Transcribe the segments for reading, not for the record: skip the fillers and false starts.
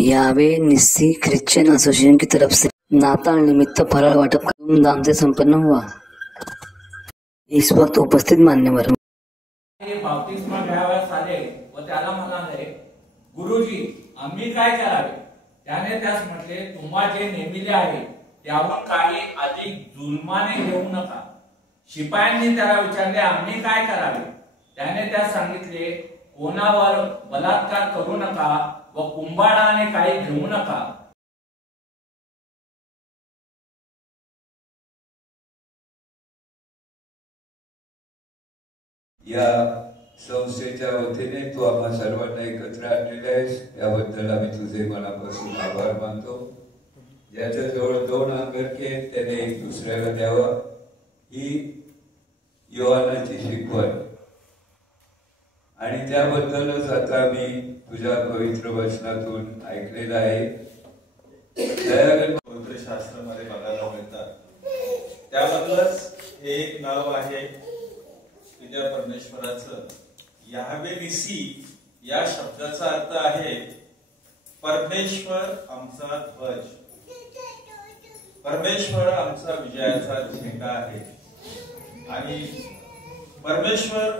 यावे निस्सी Christian association की तरफ से नाताल निमित्त फराळ वाटप धूमधाम से संपन्न हुआ। इस वक्त उपस्थित मान्यवर बाप्तिस्मा घ्यावयास आले व त्याला म्हणाले, गुरुजी आम्ही काय करावे? त्याने त्यास म्हटले, तुम्हा जे नेमिले आहे त्यावर काही अधिक जुलमाने घेऊ नका। शिपायांनी त्याला विचारले, आम्ही काय करावे? त्याने त्यास सांगितले, कोणावर बलात्कार करू नका व कुंभाराने काही घेऊ नका। या संस्थेच्या वतीने तू आम्हा सर्वांना एकत्र आणलेले आहेस, त्याबद्दल आम्ही तुझे मनापासून आभार मानतो। ज्याच्याजवळ 2 अंगरखे आहेत त्याने एक दुसऱ्याला द्यावा, ही योहानाची शिकवण आणि त्याबद्दलच आता मी तुझ्या पवित्र वचनातून ऐकलेलं आहे। पवित्र शास्त्रामध्ये बघायला मिळतात, त्याबद्दलच हे एक नाव आहे त्या परमेश्वराचं। याहवे निसी या शब्दाचा अर्थ आहे परमेश्वर आमचा ध्वज, परमेश्वर आमचा विजयाचा झेंडा आहे। आणि परमेश्वर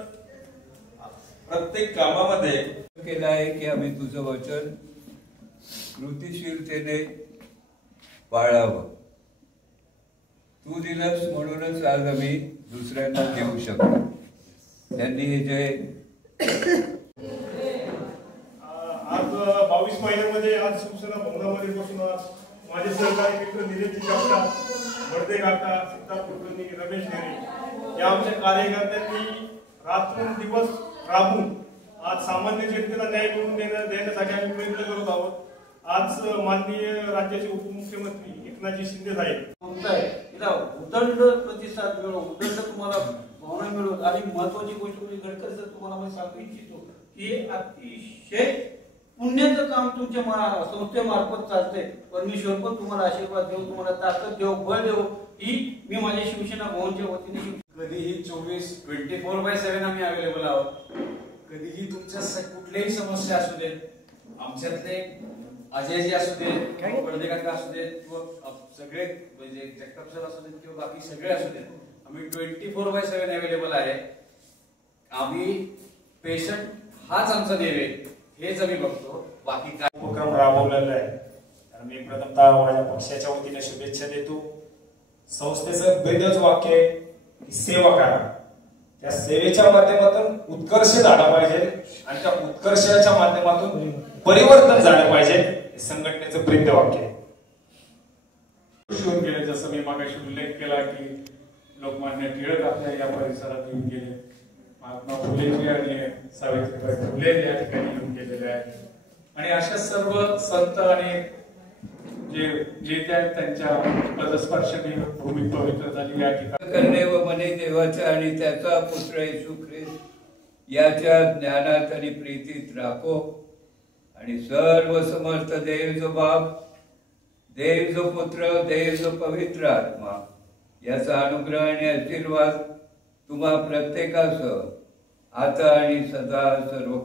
प्रत्येक कामामध्ये केलं आहे की आम्ही तुझं वचन कृतीशीलतेने पाळावं। तू दिलंस म्हणूनच आज आम्ही दुसऱ्यांना देऊ शकतो। त्यांनी जे आज 22 महिन्यामध्ये आज शिवसेना भवनामध्ये बसून आज माझे सहकारी मित्र निलेशजी काका, वर्धे काका, सिद्धार्थ कुलकर्णी, रमेश नेरे या आमच्या कार्यकर्त्यांनी रात्रंदिवस राबून आज सामान्य जनतेला न्याय मिळवून देण्यासाठी आम्ही प्रयत्न करत आहोत। आज माननीय राज्याचे उपमुख्यमंत्री एकनाथजी शिंदे साहेब तिला उदंड प्रतिसाद मिळो, उदंड तुम्हाला भावना मिळो। आणि महत्वाची गोष्ट म्हणजे गडकरी सर तुम्हाला मी सांगू इच्छितो की अतिशय पुण्याचं काम तुमच्या संस्थेमार्फत चालते। परमेश्वर पण तुम्हाला आशीर्वाद देऊ, तुम्हाला ताकद देऊ, बळ देऊ, ही मी माझ्या शिवसेना भवनच्या वतीने कधीही 24/7 आम्ही अवेलेबल आहोत। कधीही तुमच्या कुठल्याही समस्या असू देत, आमच्यातले अजयजी असू देत, वर्धे काका असू देत किंवा सगळे म्हणजे जगताप सर असू देत किंवा बाकी सगळे असू देत, आम्ही 24/7 अवेलेबल आहे। आम्ही पेशंट हाच आमचा देव आहे हेच आम्ही बघतो, बाकी काय उपक्रम राबवलेला आहे। मी प्रथमतः माझ्या पक्षाच्या वतीने शुभेच्छा देतो। संस्थेचं ब्रीदच वाक्य आहे की सेवा करा, त्या सेवेच्या माध्यमातून उत्कर्ष झाला पाहिजे आणि त्या उत्कर्षाच्या माध्यमातून परिवर्तन झालं पाहिजे, हे संघटनेचं ब्रीद वाक्य आहे। येऊन गेले, जसं मी मागाशी उल्लेख केला की लोकमान्य टिळक आपल्या या परिसरात येऊन गेले, महात्मा फुलेजी आणि सावित्रीबाई फुले या ठिकाणी येऊन गेलेले आहेत आणि अशा सर्व संत आणि जे त्यांच्या पदस्पर्शाने भूमी पवित्र झाली या ठिकाणी करणे व मने देवाचा आणि त्याचा पुत्र येशू ख्रिस्त याच्या ज्ञानात आणि प्रीतीत राखो। आणि सर्व समर्थ देव जो बाप, देव जो पुत्र, देव जो पवित्र आत्मा याचा अनुग्रह आणि आशीर्वाद तुम्हा प्रत्येकासह आता आणि सदा सर्व